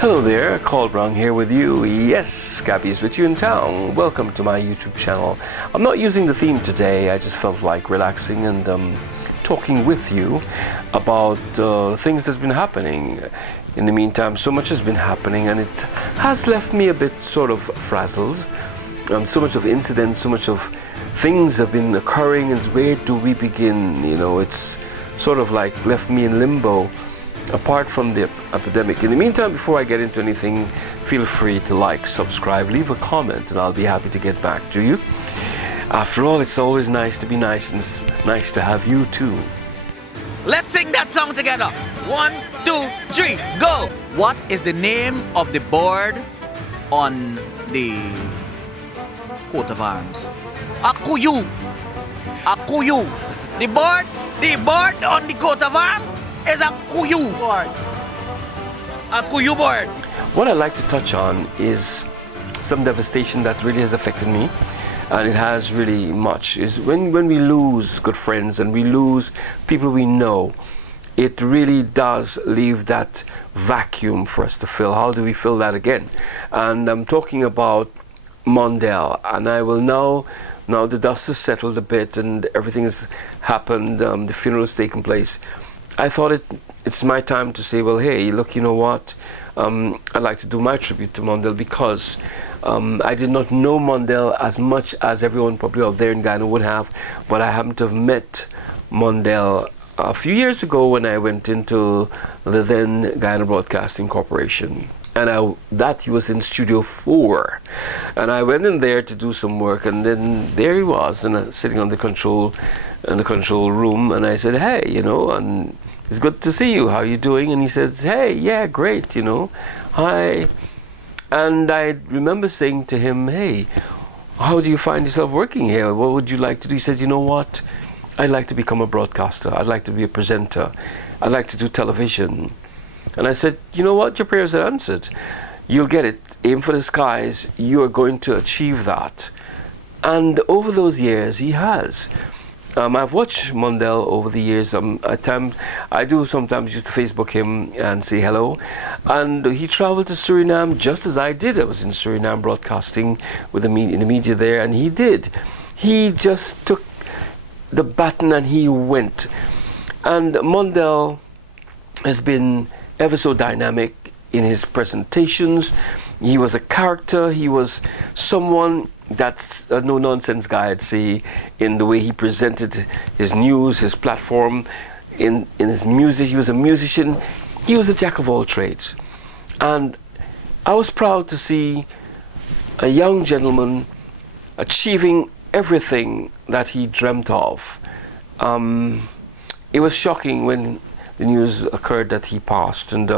Hello there, Carl Brown here with you. Yes, Gabby is with you in town. Welcome to my YouTube channel. I'm not using the theme today. I just felt like relaxing and talking with you about things that's been happening. In the meantime, so much has been happening and it has left me a bit sort of frazzled. So much of incidents, so much of things have been occurring, and where do we begin? You know, it's sort of like left me in limbo apart from the epidemic. In the meantime, before I get into anything, feel free to like, subscribe, leave a comment, and I'll be happy to get back to you. After all, it's always nice to be nice, and it's nice to have you too. Let's sing that song together. 1, 2, 3, go! What is the name of the board on the coat of arms? Akuyu. Akuyu. The board on the coat of arms is a Kuyu board. A Kuyu board. What I'd like to touch on is some devastation that really has affected me, and it has really much, is when we lose good friends and we lose people we know, it really does leave that vacuum for us to fill. How do we fill that again? And I'm talking about Mondale, and I will now the dust has settled a bit and everything has happened, the funeral has taken place. I thought it's my time to say, well, hey, look, you know what? I'd like to do my tribute to Mondale because I did not know Mondale as much as everyone probably out there in Ghana would have, but I happened to have met Mondale a few years ago when I went into the then Ghana Broadcasting Corporation. And he was in Studio 4. And I went in there to do some work, and then there he was, and sitting on the control room, and I said, hey, you know, and it's good to see you. How are you doing? And he says, hey, yeah, great, you know, hi. And I remember saying to him, hey, how do you find yourself working here? What would you like to do? He said, you know what? I'd like to become a broadcaster. I'd like to be a presenter. I'd like to do television. And I said, you know what? Your prayers are answered. You'll get it. Aim for the skies. You are going to achieve that. And over those years, he has. I've watched Mondale over the years. I do sometimes used to Facebook him and say hello. And he traveled to Suriname just as I did. I was in Suriname broadcasting with in the media there, and he did. He just took the baton and he went. And Mondale has been ever so dynamic in his presentations. He was a character. He was someone that's a no-nonsense guy, I'd say, in the way he presented his news, his platform, in his music. He was a musician. He was a jack of all trades. And I was proud to see a young gentleman achieving everything that he dreamt of. It was shocking when the news occurred that he passed, and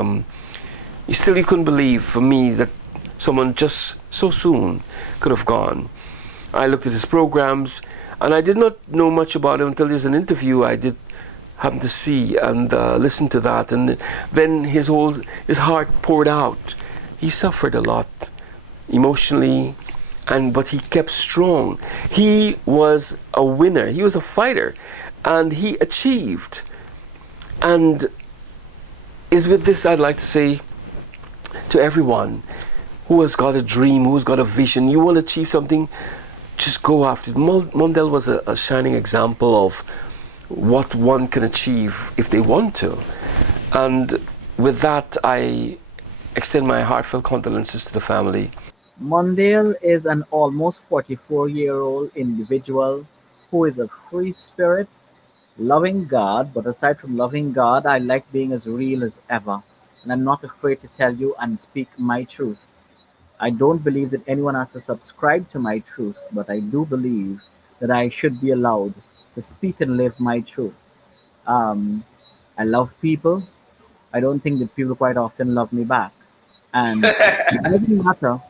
you couldn't believe, for me, that someone just so soon could have gone. I looked at his programs, and I did not know much about him until there's an interview I did happen to see and listen to that, and then his heart poured out. He suffered a lot emotionally, but he kept strong. He was a winner. He was a fighter, and he achieved. And is with this I'd like to say to everyone who has got a dream, who has got a vision, you want to achieve something, just go after it. Mondale was a shining example of what one can achieve if they want to. And with that, I extend my heartfelt condolences to the family. Mondale is an almost 44-year-old individual who is a free spirit, loving God, but aside from loving God, I like being as real as ever, and I'm not afraid to tell you and speak my truth. I don't believe that anyone has to subscribe to my truth, but I do believe that I should be allowed to speak and live my truth. I love people. I don't think that people quite often love me back. And it doesn't matter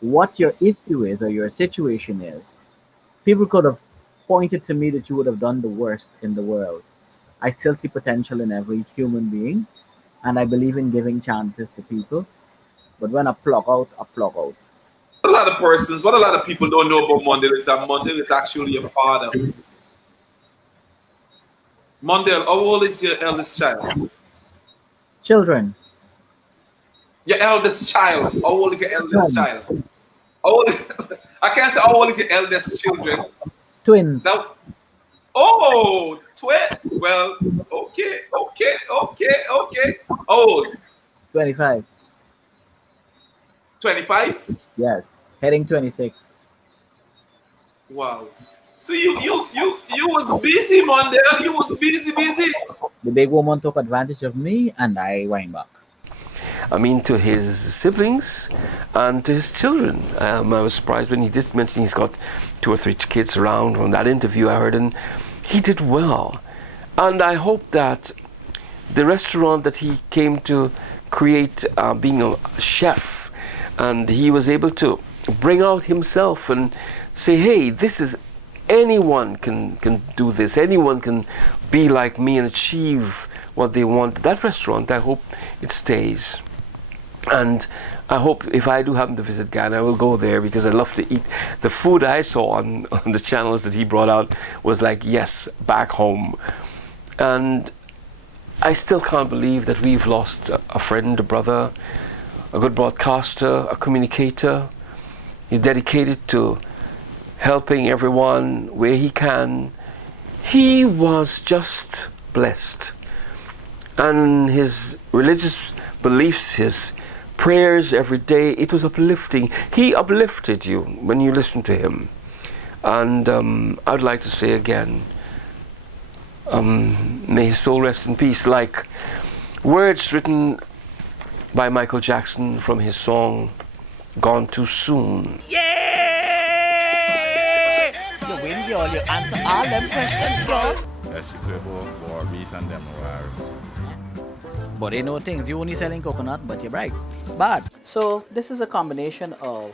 what your issue is or your situation is. People could have pointed to me that you would have done the worst in the world. I still see potential in every human being, and I believe in giving chances to people. But when I plug out, I plug out. What a lot of people don't know about Mondale is that Mondale is actually a father. Mondale, how old is your eldest child? Children. Your eldest child. How old is your eldest Twins. child? How old is, I can't say how old is your eldest children. Twins. Now, oh, well, okay. How old? 25. 25? Yes. Heading 26. Wow. So you was busy, Mondale. You was busy. The big woman took advantage of me and I went back. I mean, to his siblings and to his children. I was surprised when he did mention he's got 2 or 3 kids around from that interview I heard, and he did well. And I hope that the restaurant that he came to create, being a chef, and he was able to bring out himself and say, hey, this is, anyone can do this, anyone can be like me and achieve what they want. That restaurant, I hope it stays. And I hope if I do happen to visit Ghana, I will go there because I love to eat. The food I saw on the channels that he brought out was like, yes, back home. And I still can't believe that we've lost a friend, a brother, a good broadcaster, a communicator. He's dedicated to helping everyone where he can. He was just blessed. And his religious beliefs, his prayers every day, it was uplifting. He uplifted you when you listened to him. And I'd like to say again, may his soul rest in peace, like words written by Michael Jackson from his song, Gone Too Soon. Yeah! You win, girl. You answer all them questions, girl. Yes, you could go for reason them were. But they know things. You only selling coconut, but you're right. Bad. So this is a combination of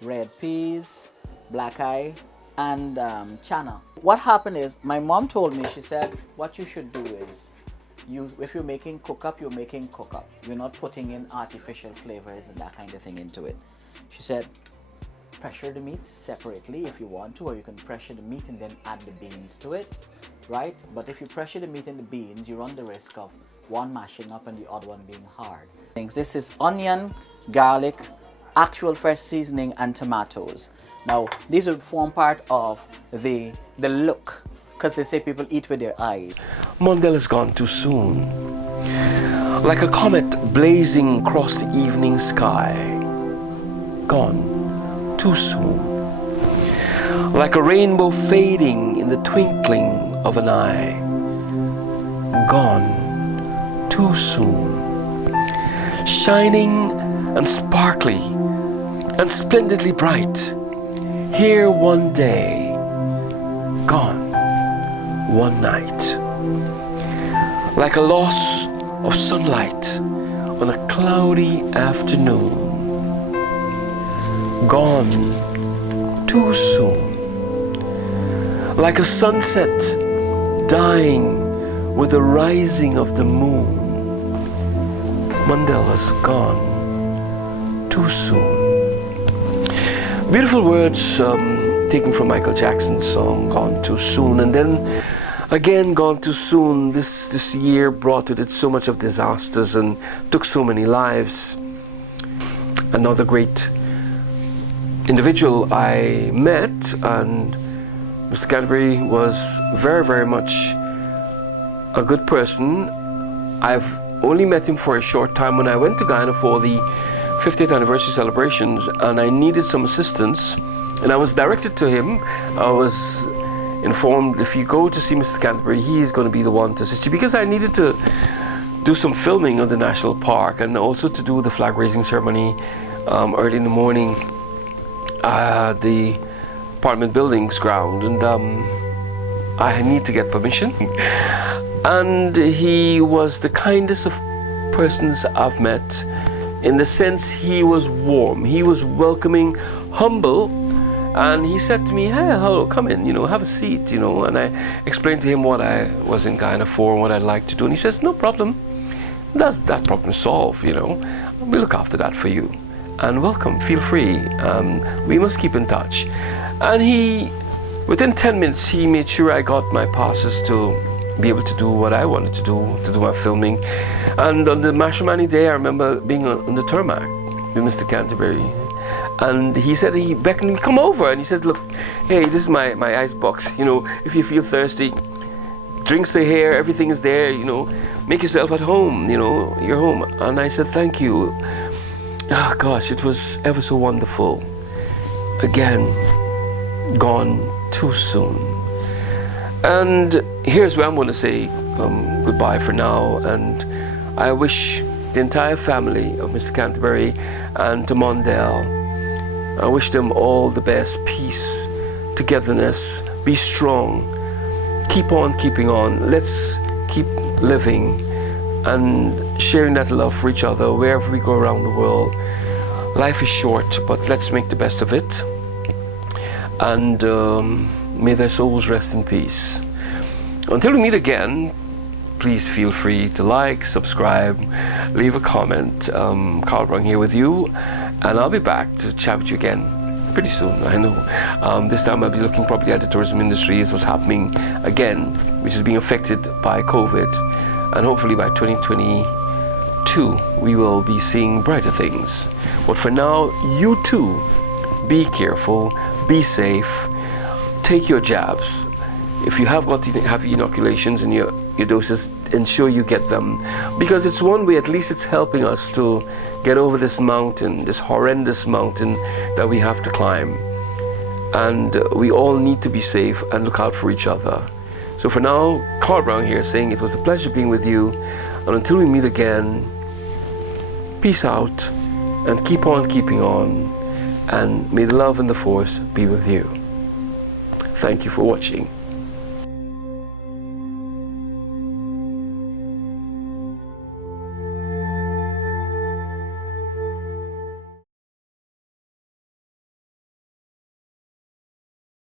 red peas, black eye, and chana. What happened is, my mom told me, she said, what you should do is, if you're making cook-up, you're making cook-up. You're not putting in artificial flavors and that kind of thing into it. She said, pressure the meat separately if you want to, or you can pressure the meat and then add the beans to it, right? But if you pressure the meat and the beans, you run the risk of one mashing up and the other one being hard. This is onion, garlic, actual fresh seasoning, and tomatoes. Now, these would form part of the look, because they say people eat with their eyes. Mondale has gone too soon. Like a comet blazing across the evening sky. Gone too soon. Like a rainbow fading in the twinkling of an eye. Gone too soon. Shining and sparkly and splendidly bright. Here one day. Gone one night. Like a loss of sunlight on a cloudy afternoon. Gone too soon. Like a sunset dying with the rising of the moon. Mondale's gone too soon. Beautiful words taken from Michael Jackson's song, Gone Too Soon. And then again, Gone Too Soon. This year brought with it so much of disasters and took so many lives. Another great individual I met, and Mr. Canterbury was very, very much a good person. I've only met him for a short time when I went to Ghana for the 50th anniversary celebrations, and I needed some assistance, and I was directed to him. I was informed, if you go to see Mr. Canterbury, he is going to be the one to assist you, because I needed to do some filming of the national park and also to do the flag raising ceremony early in the morning at the Parliament Buildings ground, and I need to get permission. And he was the kindest of persons I've met, in the sense he was warm, he was welcoming, humble, and he said to me, hey, hello, come in, have a seat, and I explained to him what I was in Ghana for and what I'd like to do, and he says, no problem, that problem solved, we'll look after that for you, and welcome, feel free, we must keep in touch. And within 10 minutes, he made sure I got my passes to be able to do what I wanted to do my filming. And on the matrimony day, I remember being on the tarmac with Mr. Canterbury. And he said, he beckoned me, come over. And he said, look, hey, this is my ice box. You know, if you feel thirsty, drinks are here, everything is there, you know, make yourself at home, you know, you're home. And I said, thank you. Oh gosh, it was ever so wonderful. Again, gone too soon. And here's where I'm going to say goodbye for now. And I wish the entire family of Mr. Canterbury and to Mondale, I wish them all the best, peace, togetherness, be strong, keep on keeping on. Let's keep living and sharing that love for each other wherever we go around the world. Life is short, but let's make the best of it. And may their souls rest in peace. Until we meet again, please feel free to like, subscribe, leave a comment. Carl Brown here with you, and I'll be back to chat with you again pretty soon, I know. This time I'll be looking probably at the tourism industry, what's happening again, which is being affected by COVID. And hopefully by 2022, we will be seeing brighter things. But for now, you too, be careful, be safe, take your jabs. If you have got to have inoculations and your doses, ensure you get them. Because it's one way, at least it's helping us to get over this mountain, this horrendous mountain that we have to climb. And we all need to be safe and look out for each other. So for now, Carl Brown here saying it was a pleasure being with you. And until we meet again, peace out and keep on keeping on. And may the love and the force be with you. Thank you for watching.